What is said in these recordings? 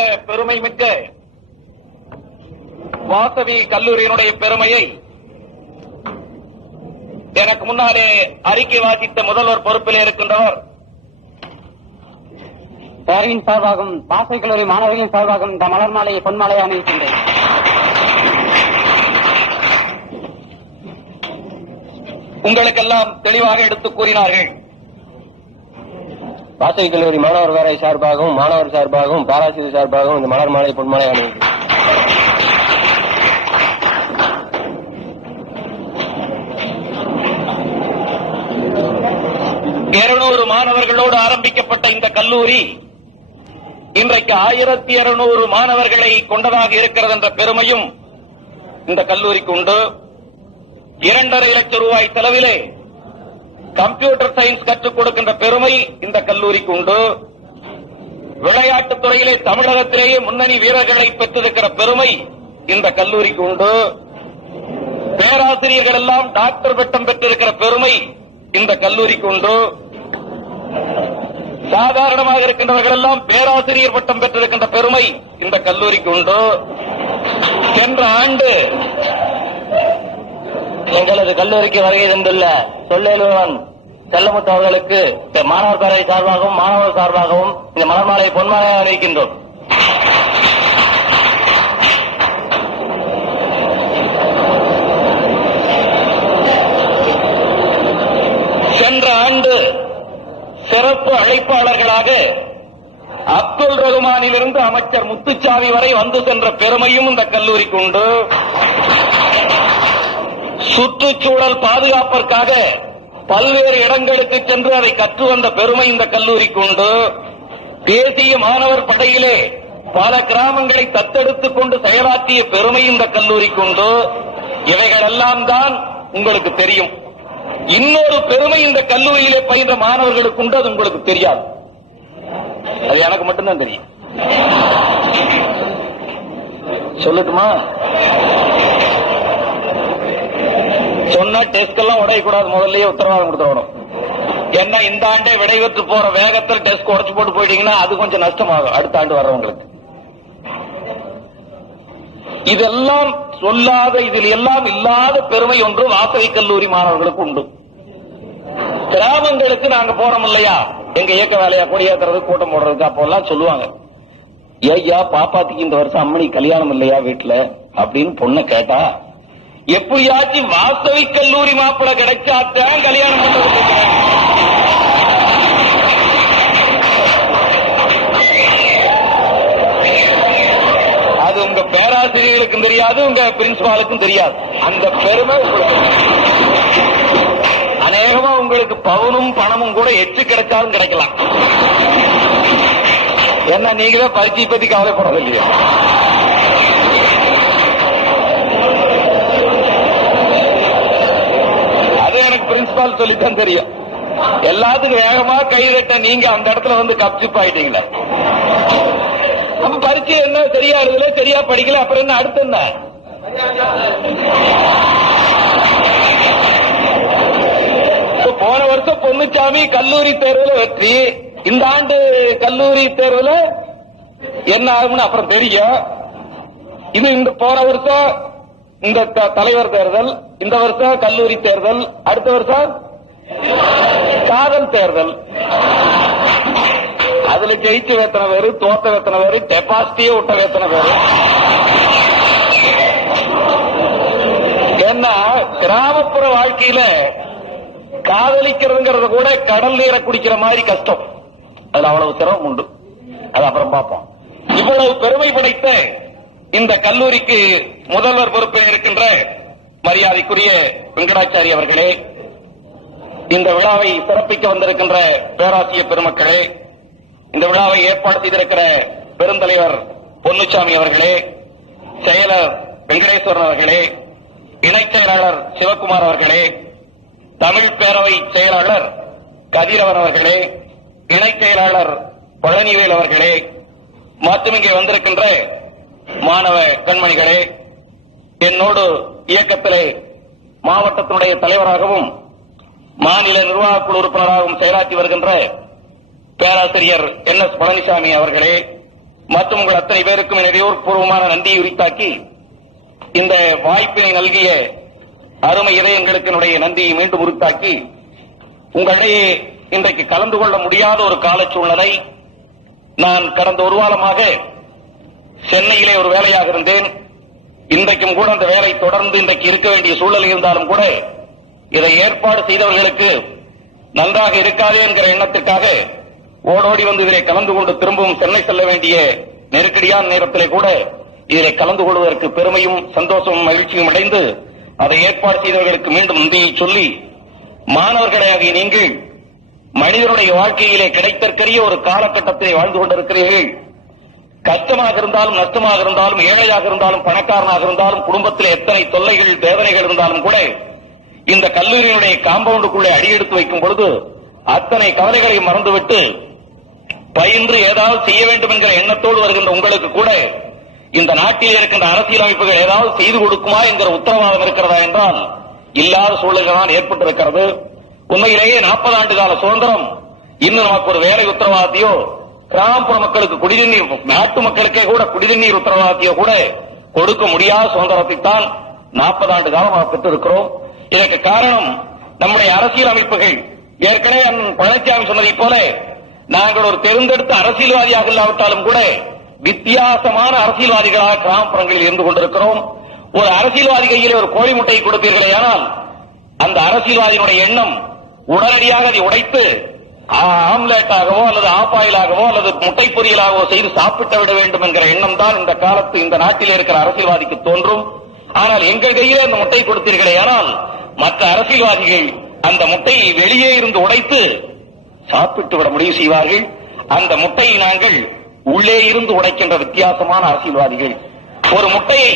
இந்த பெருமை மிக்க வாசவி கல்லூரியினுடைய பெருமையை எனக்கு முன்னாலே அறிக்கை வாசித்த முதல்வர் பொறுப்பில் இருக்கின்றவர் பேரவையின் சார்பாகவும் வாசவி கல்லூரி மாணவர்களின் சார்பாகவும் இந்த மலர் மாலையை பொன்மாலையை அணிவிக்கின்றேன். உங்களுக்கெல்லாம் தெளிவாக எடுத்துக் கூறினார்கள். வாசவி கல்லூரி மாணவர் பேரவை சார்பாகவும் மாணவர் சார்பாகவும் பேராசிரியர் சார்பாகவும் இந்த மலர் மாலை பொன்மாலை அணிவிக்கிறேன். மாணவர்களோடு ஆரம்பிக்கப்பட்ட இந்த கல்லூரி இன்றைக்கு 1200 மாணவர்களை கொண்டதாக இருக்கிறது என்ற பெருமையும் இந்த கல்லூரிக்கு உண்டு. 2.5 லட்சம் ரூபாய் செலவிலே கம்ப்யூட்டர் சயின்ஸ் கற்றுக் கொடுக்கின்ற பெருமை இந்த கல்லூரிக்கு உண்டு. விளையாட்டுத் துறையிலே தமிழகத்திலேயே முன்னணி வீரர்களை பெற்றிருக்கிற பெருமை இந்த கல்லூரிக்கு உண்டு. பேராசிரியர்கள் எல்லாம் டாக்டர் பட்டம் பெற்றிருக்கிற பெருமை இந்த கல்லூரிக்கு உண்டு. சாதாரணமாக இருக்கின்றவர்கள் எல்லாம் பேராசிரியர் பட்டம் பெற்றிருக்கின்ற பெருமை இந்த கல்லூரிக்கு உண்டு. சென்ற ஆண்டு எங்களது கல்லூரிக்கு வருகை தந்துள்ள சொல்லேலுவன் செல்லமுத்து அவர்களுக்கு மாணவர் பேரவை சார்பாகவும் மாணவர் சார்பாகவும் இந்த மலர் மாலை பொன்மாலையாக அணிவிக்கின்றோம். சென்ற ஆண்டு சிறப்பு அழைப்பாளர்களாக அப்துல் ரகுமானிலிருந்து அமைச்சர் முத்துச்சாமி வரை வந்து சென்ற பெருமையும் இந்த கல்லூரிக்கு உண்டு. சுற்றுச்சூழல் பாதுகாப்பிற்காக பல்வேறு இடங்களுக்கு சென்று அதை கற்று வந்த பெருமை இந்த கல்லூரிக்கு உண்டு. தேசிய மாணவர் படையிலே பல கிராமங்களை தத்தெடுத்துக் கொண்டு செயலாற்றிய பெருமை இந்த கல்லூரிக்கு உண்டு. இவைகளெல்லாம் தான் உங்களுக்கு தெரியும். இன்னொரு பெருமை இந்த கல்லூரியிலே பயின்ற மாணவர்களுக்கு உண்டு, அது உங்களுக்கு தெரியாது. அது எனக்கு மட்டும்தான் தெரியும். சொல்லட்டுமா? சொன்னா டெஸ்ட் எல்லாம் உடையக்கூடாது, முதல்லயே உத்தரவாதம் கொடுத்துடணும். என்ன இந்த ஆண்டே விடைபெற்று போற வேகத்தில் டெஸ்ட் உடைச்சு போட்டு போயிட்டீங்கன்னா அது கொஞ்சம் நஷ்டமாகும் அடுத்த ஆண்டு வர்றவங்களுக்கு. இதெல்லாம் சொல்லாத, இதில் எல்லாம் இல்லாத பெருமை ஒன்று வாசவி கல்லூரி மாணவர்களுக்கு உண்டு. கிராமங்களுக்கு நாங்க போறோம் இல்லையா, எங்க இயக்க வேலையா கொடியேற்றுறது கூட்டம் போடுறதுக்கு அப்பெல்லாம் சொல்லுவாங்க, ஐயா பாப்பாத்திக்கு இந்த வருஷம் அம்மணி கல்யாணம் இல்லையா வீட்டுல அப்படின்னு பொண்ணை கேட்டா, எப்படியாச்சும் வாசவி கல்லூரி மாப்பிள்ளை கிடைச்சாத்தான் கல்யாணம் பண்றது. அது உங்க பேராசிரியர்களுக்கும் தெரியாது, உங்க பிரின்சிபாலுக்கும் தெரியாது. அந்த பெருமை அநேகமா உங்களுக்கு பவுனும் பணமும் கூட எச்சு கிடைச்சாலும் கிடைக்கலாம். என்ன நீங்களே பரிச்சை பத்தி கவலைப்படுறது இல்லையா? அது எனக்கு பிரின்சிபால் சொல்லித்தான் தெரியும். எல்லாத்துக்கும் வேகமா கை கட்ட நீங்க அந்த இடத்துல வந்து கப்சிப் ஆயிட்டீங்களே. அப்ப பரிச்சை என்ன சரியா எழுதல, சரியா படிக்கல, அப்புறம் என்ன அடுத்து என்ன? போன வருஷம் பொன்னுச்சாமி கல்லூரி தேர்வுல வெற்றி, இந்த ஆண்டு கல்லூரி தேர்வுல என்ன ஆகும்னு அப்புறம் தெரியும். இது இந்த போன வருஷம் இந்த தலைவர் தேர்தல், இந்த வருஷம் கல்லூரி தேர்தல், அடுத்த வருஷம் காதல் தேர்தல். அதுல ஜெயிச்ச வேத்தனை வேறு, தோத்த வேத்தனை வேறு, டெபாசிட்டியே விட்ட வேத்தனை வேறு. ஏன்னா கிராமப்புற வாழ்க்கையில காதலிக்கிறதுங்கிறத கூட கடல் நீரை குடிக்கிற மாதிரி கஷ்டம். அதுல அவ்வளவு சிரமம் உண்டு. அது அப்புறம் பார்ப்போம். இவ்வளவு பெருமை படைத்த இந்த கல்லூரிக்கு முதல்வர் பொறுப்பில் இருக்கின்ற மரியாதைக்குரிய வெங்கடாச்சாரி அவர்களே, இந்த விழாவை சிறப்பிக்க வந்திருக்கின்ற பேராசிரியர் பெருமக்களே, இந்த விழாவை ஏற்பாடு செய்திருக்கிற பெருந்தலைவர் பொன்னுச்சாமி அவர்களே, செயலர் வெங்கடேஸ்வரன் அவர்களே, இணைச் செயலாளர் சிவகுமார் அவர்களே, தமிழ் பேரவை செயலாளர் கதிரவன் அவர்களே, இணைச் செயலாளர் பழனிவேல் அவர்களே, மற்றும் இங்கே வந்திருக்கின்ற மாணவ கண்மணிகளே, என்னோடு இயக்கத்திலே மாவட்டத்தினுடைய தலைவராகவும் மாநில நிர்வாகக் குழு உறுப்பினராகவும் செயலாற்றி வருகின்ற பேராசிரியர் NS பழனிசாமி அவர்களே, மற்றும் உங்கள் அத்தனை பேருக்கும் நிறையோர்பூர்வமான நன்றியை உரித்தாக்கி இந்த வாய்ப்பினை நல்கிய அருமை இதயங்களுக்கு என்னுடைய நன்றியை மீண்டும் உரித்தாக்கி உங்களிடையே இன்றைக்கு கலந்து கொள்ள முடியாத ஒரு கால சூழ்நிலை. நான் கடந்த ஒரு வாரமாக சென்னையிலே ஒரு வேலையாக இருந்தேன். இன்றைக்கும் கூட அந்த வேலை தொடர்ந்து இன்றைக்கு இருக்க வேண்டிய சூழல் இருந்தாலும் கூட இதை ஏற்பாடு செய்தவர்களுக்கு நன்றாக இருக்காது என்கிற எண்ணத்திற்காக ஓடோடி வந்து இதிலே கலந்து கொண்டு திரும்பவும் சென்னை செல்ல வேண்டிய நெருக்கடியான நேரத்திலே கூட இதிலே கலந்து கொள்வதற்கு பெருமையும் சந்தோஷமும் மகிழ்ச்சியும் அடைந்து அதை ஏற்பாடு செய்தவர்களுக்கு மீண்டும் நன்றியை சொல்லி, மாணவர்களாகிய நீங்கள் மனிதனுடைய வாழ்க்கையிலே கிடைத்தற்கரிய ஒரு காலகட்டத்திலே வாழ்ந்து கொண்டிருக்கிறீர்கள். கஷ்டமாக இருந்தாலும் நஷ்டமாக இருந்தாலும் ஏழையாக இருந்தாலும் பணக்காரனாக இருந்தாலும் குடும்பத்தில் எத்தனை தொல்லைகள் வேதனைகள் இருந்தாலும் கூட இந்த கல்லூரியினுடைய காம்பவுண்டுக்குள்ளே அடியெடுத்து வைக்கும் பொழுது அத்தனை கவலைகளையும் மறந்துவிட்டு பயின்று ஏதாவது செய்ய வேண்டும் என்கிற எண்ணத்தோடு வருகின்ற உங்களுக்கு கூட இந்த நாட்டில் இருக்கின்ற அரசியல் அமைப்புகள் ஏதாவது செய்து கொடுக்குமா என்கிற உத்தரவாதம் இருக்கிறதா என்றால் இல்லாத சூழல்கள் தான் ஏற்பட்டிருக்கிறது. உண்மையிலேயே 40 ஆண்டு கால சுதந்திரம் இன்னும் நமக்கு ஒரு வேலை உத்தரவாதத்தையோ கிராமப்புற மக்களுக்கு குடிநீர், நாட்டு மக்களுக்கே கூட குடிநீர் உத்தரவாதத்தையோ கூட கொடுக்க முடியாத சுதந்திரத்தை தான் 40 ஆண்டு காலமாக பெற்றிருக்கிறோம். இதற்கு காரணம் நம்முடைய அரசியல் அமைப்புகள். ஏற்கனவே பழனிசாமி சொன்னதைப் போல நாங்கள் ஒரு தேர்ந்தெடுத்த அரசியல்வாதியாக இல்லாவிட்டாலும் கூட வித்தியாசமான அரசியல்வாதிகளாக கிராமப்புறங்களில் இருந்து கொண்டிருக்கிறோம். ஒரு அரசியல்வாதி கையில் ஒரு கோழி முட்டையை கொடுப்பீர்களே ஆனால் அந்த அரசியல்வாதியினுடைய எண்ணம் உடனடியாக அதை உடைத்து ஆம்லேட்டாகவோ அல்லது ஆப்பாயிலாகவோ அல்லது முட்டை பொரியலாகவோ செய்து சாப்பிட்டு விட வேண்டும் என்கிற எண்ணம் தான் இந்த காலத்து இந்த நாட்டில் இருக்கிற அரசியல்வாதிக்கு தோன்றும். ஆனால் எங்கள் கையிலே அந்த முட்டை கொடுத்தீர்களே ஆனால் மற்ற அரசியல்வாதிகள் அந்த முட்டையை வெளியே இருந்து உடைத்து சாப்பிட்டு விட முடிவு செய்வார்கள். அந்த முட்டையை நாங்கள் உள்ளே இருந்து உடைக்கின்ற வித்தியாசமான அரசியல்வாதிகள். ஒரு முட்டையை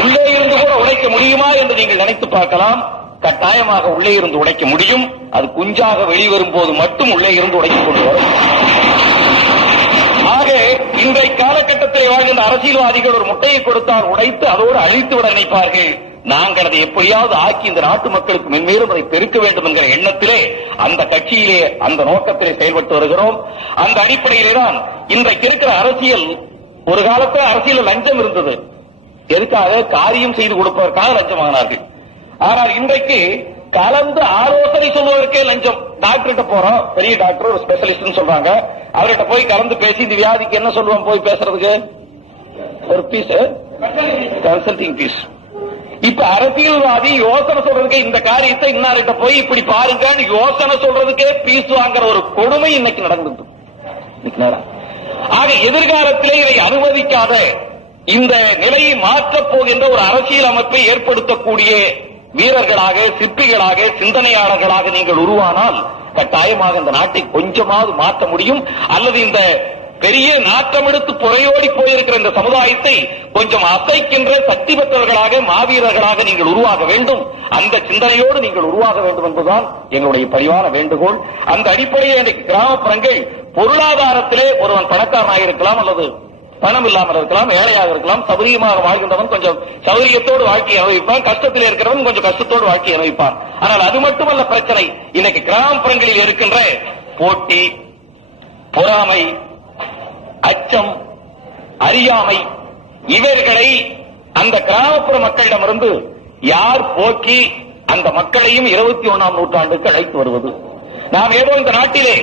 உள்ளே இருந்து கூட உடைக்க முடியுமா என்று நீங்கள் நினைத்து பார்க்கலாம். கட்டாயமாக உள்ளே இருந்து உடைக்க முடியும். அது குஞ்சாக வெளிவரும் போது மட்டும் உள்ளே இருந்து உடைத்துக் கொண்டு வரும். ஆக இன்றைய காலகட்டத்தில் வாழ்கின்ற அரசியல்வாதிகள் ஒரு முட்டையை கொடுத்தால் உடைத்து அதோடு அழித்து விட நினைப்பார்கள். நாங்கள் அதை எப்படியாவது ஆக்கி இந்த நாட்டு மக்களுக்கு மென்மேலும் அதை பெருக்க வேண்டும் என்கிற எண்ணத்திலே அந்த கட்சியிலே அந்த நோக்கத்திலே செயல்பட்டு வருகிறோம். அந்த அடிப்படையிலே தான் இன்றைக்கு இருக்கிற அரசியல். ஒரு காலத்தில் அரசியல் லஞ்சம் இருந்தது. எதுக்காக? காரியம் செய்து கொடுப்பதற்காக லஞ்சம் வாங்கினார்கள். ஆனால் இன்றைக்கு கலந்து ஆலோசனை சொல்வதற்கே லஞ்சம். டாக்டர்கிட்ட போறோம், பெரிய டாக்டர் ஒரு ஸ்பெஷலிஸ்ட் சொல்றாங்க, அவர்கிட்ட போய் கலந்து பேசி இந்த வியாதிக்கு என்ன சொல்லுவோம் போய் பேசுறதுக்கு ஒரு பீஸ் கன்சல்டிங் பீஸ். இப்ப அரசியல்வாதி யோசனை சொல்றதுக்கே இந்த காரியத்தை இன்னார்கிட்ட போய் இப்படி பாருங்க யோசனை சொல்றதுக்கே பீஸ் வாங்குற ஒரு கொடுமை இன்னைக்கு நடந்தது. ஆக எதிர்காலத்திலே இதை அனுமதிக்காத இந்த நிலையை மாற்றப் போகின்ற ஒரு அரசியல் அமைப்பை ஏற்படுத்தக்கூடிய வீரர்களாக, சிற்பிகளாக, சிந்தனையாளர்களாக நீங்கள் உருவானால் கட்டாயமாக இந்த நாட்டை கொஞ்சமாவது மாற்ற முடியும். அல்லது இந்த பெரிய நாட்டம் எடுத்து புறையோடி போயிருக்கிற இந்த சமுதாயத்தை கொஞ்சம் அசைக்கின்ற சக்தி பெற்றவர்களாக, மாவீரர்களாக நீங்கள் உருவாக வேண்டும். அந்த சிந்தனையோடு நீங்கள் உருவாக வேண்டும் என்பதுதான் எங்களுடைய பரிவான வேண்டுகோள். அந்த அடிப்படையில் இன்றைக்கு கிராமப்புறங்கள் பொருளாதாரத்திலே ஒருவன் பணக்காரனாக இருக்கலாம், அல்லது பணம் இல்லாமல் இருக்கலாம், ஏழையாக இருக்கலாம். சௌகரியமாக வாழ்கின்றவன் கொஞ்சம் சௌகரியத்தோடு வாழ்க்கையை அனுபவிப்பான், கஷ்டத்தில் இருக்கிறவன் கொஞ்சம் கஷ்டத்தோடு வாழ்க்கையை அனுபவிப்பான். ஆனால் அது மட்டுமல்ல பிரச்சனை. இன்னைக்கு கிராமப்புறங்களில் இருக்கின்ற போட்டி, பொறாமை, அச்சம், அறியாமை, இவர்களை அந்த கிராமப்புற மக்களிடமிருந்து யார் போக்கி அந்த மக்களையும் 21ஆம் நூற்றாண்டுக்கு அழைத்து வருவது? நாம் ஏதோ இந்த நாட்டிலே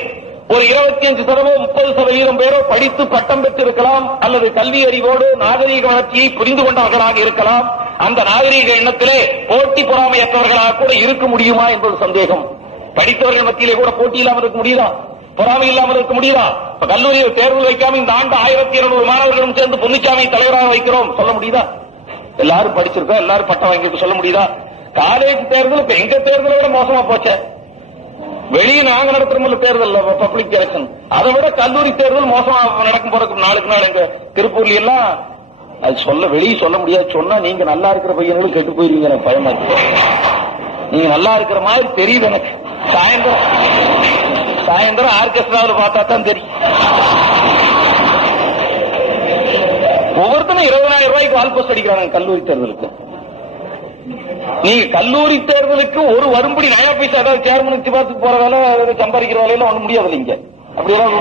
ஒரு 25% 30% பேரோ படித்து பட்டம் பெற்றிருக்கலாம், அல்லது கல்வி அறிவோடு நாகரீக வளர்ச்சியை புரிந்து கொண்டவர்களாக இருக்கலாம். அந்த நாகரீக எண்ணத்திலே போட்டி பொறாமையற்றவர்களாக கூட இருக்க முடியுமா என்பது சந்தேகம். படித்தவர்கள் மத்தியிலே கூட போட்டி இல்லாமல் இருக்க முடியுதா? பொறாமை இல்லாமல் இருக்க முடியுதா? இப்ப கல்லூரியில் தேர்வு வைக்காம இந்த ஆண்டு 1200 மாணவர்களும் சேர்ந்து பொன்னுச்சாமி தலைவராக வைக்கிறோம் சொல்ல முடியுதா? எல்லாரும் படிச்சிருக்கோம், எல்லாரும் பட்டம் வாங்கிட்டு சொல்ல முடியுதா? காலேஜ் தேர்தல் இப்ப எங்க தேர்தலை விட மோசமா போச்சே. வெளியே நாங்க நடத்துறோம் தேர்தல், பப்ளிக் எலெக்ஷன், அதை விட கல்லூரி தேர்தல் மோசமா நடக்கும் போறதுக்கு நாளுக்கு நாள் எங்க திருப்பூர்ல எல்லாம் அது சொல்ல வெளியே சொல்ல முடியாது. சொன்னா நீங்க நல்லா இருக்கிற பையன்களும் கெட்டு போயிருவீங்க. எனக்கு பயமா இருக்கு. நீங்க நல்லா இருக்கிற மாதிரி தெரியுது எனக்கு. சாயந்தரம் ஆர்கெஸ்ட்ராவில் பார்த்தா தான் தெரியும். ஒவ்வொருத்தரும் 20,000 ரூபாய்க்கு வால் போஸ்ட் அடிக்கிறாங்க கல்லூரி தேர்தலுக்கு. நீங்க கல்லூரி தேர்தலுக்கு ஒரு வரும்படி நயா பைசா ஏதாவது சேர்மனுக்கு பார்த்து போற வேலை, சம்பாதிக்கிற வேலையில ஒண்ணு முடியாது. இங்க அப்படியெல்லாம்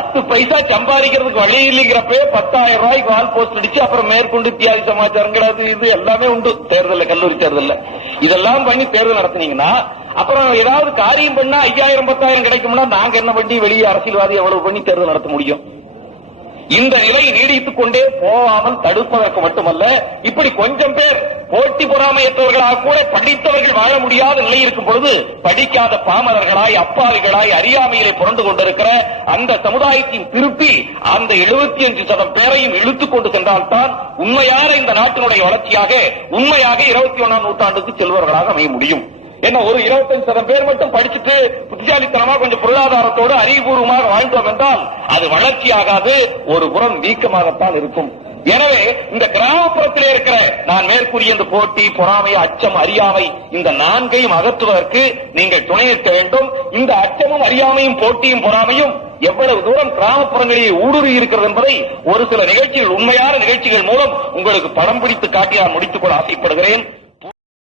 10 பைசா சம்பாதிக்கிறதுக்கு வழி இல்லைங்கிறப்ப 10,000 ரூபாய்க்கு வால் போஸ்ட் அடிச்சு அப்புறம் மேற்கொண்டு தியாகி சமாச்சாரங்கள் அது இது எல்லாமே உண்டு தேர்தல், கல்லூரி தேர்தல். இதெல்லாம் பண்ணி தேர்தல் நடத்தினீங்கன்னா அப்புறம் ஏதாவது காரியம் பண்ணா 5,000 10,000 கிடைக்கும்னா நாங்க என்ன பண்ணி வெளியே அரசியல்வாதி எவ்வளவு பண்ணி தேர்தல் நடத்த முடியும்? இந்த நிலை நீடித்துக் கொண்டே போகாமல் தடுப்பதற்கு மட்டுமல்ல, இப்படி கொஞ்சம் பேர் போட்டி பொறாமையற்றவர்களாக கூட படித்தவர்கள் வாழ முடியாத நிலை இருக்கும் பொழுது படிக்காத பாமரர்களாய் அப்பாவிகளாய் அறியாமையிலே புரண்டு கொண்டிருக்கிற அந்த சமுதாயத்தின் திருப்பி அந்த 75% பேரையும் இழுத்துக் கொண்டு சென்றால்தான் உண்மையான இந்த நாட்டினுடைய வளர்ச்சியாக உண்மையாக 21ஆம் நூற்றாண்டுக்கு செல்வர்களாக அமைய முடியும். என்ன ஒரு 25% பேர் மட்டும் படிச்சுட்டு புத்திசாலித்தனமா கொஞ்சம் பொருளாதாரத்தோடு அறிவுபூர்வமாக வாழ்ந்தோம் என்றால் அது வளர்ச்சியாகாது, ஒரு புறம் வீக்கமாகத்தான் இருக்கும். எனவே இந்த கிராமப்புறத்திலே இருக்கிற நான் மேற்கூறிய இந்த போட்டி, பொறாமை, அச்சம், அறியாமை இந்த 4ஐயும் அகற்றுவதற்கு நீங்கள் துணை நிற்க வேண்டும். இந்த அச்சமும் அறியாமையும் போட்டியும் பொறாமையும் எவ்வளவு தூரம் கிராமப்புறங்களிலே ஊடுருவி இருக்கிறது என்பதை ஒரு சில நிகழ்ச்சிகள், உண்மையான நிகழ்ச்சிகள் மூலம் உங்களுக்கு படம் பிடித்து காட்டி நான் முடித்துக் கொள்ள ஆசைப்படுகிறேன்.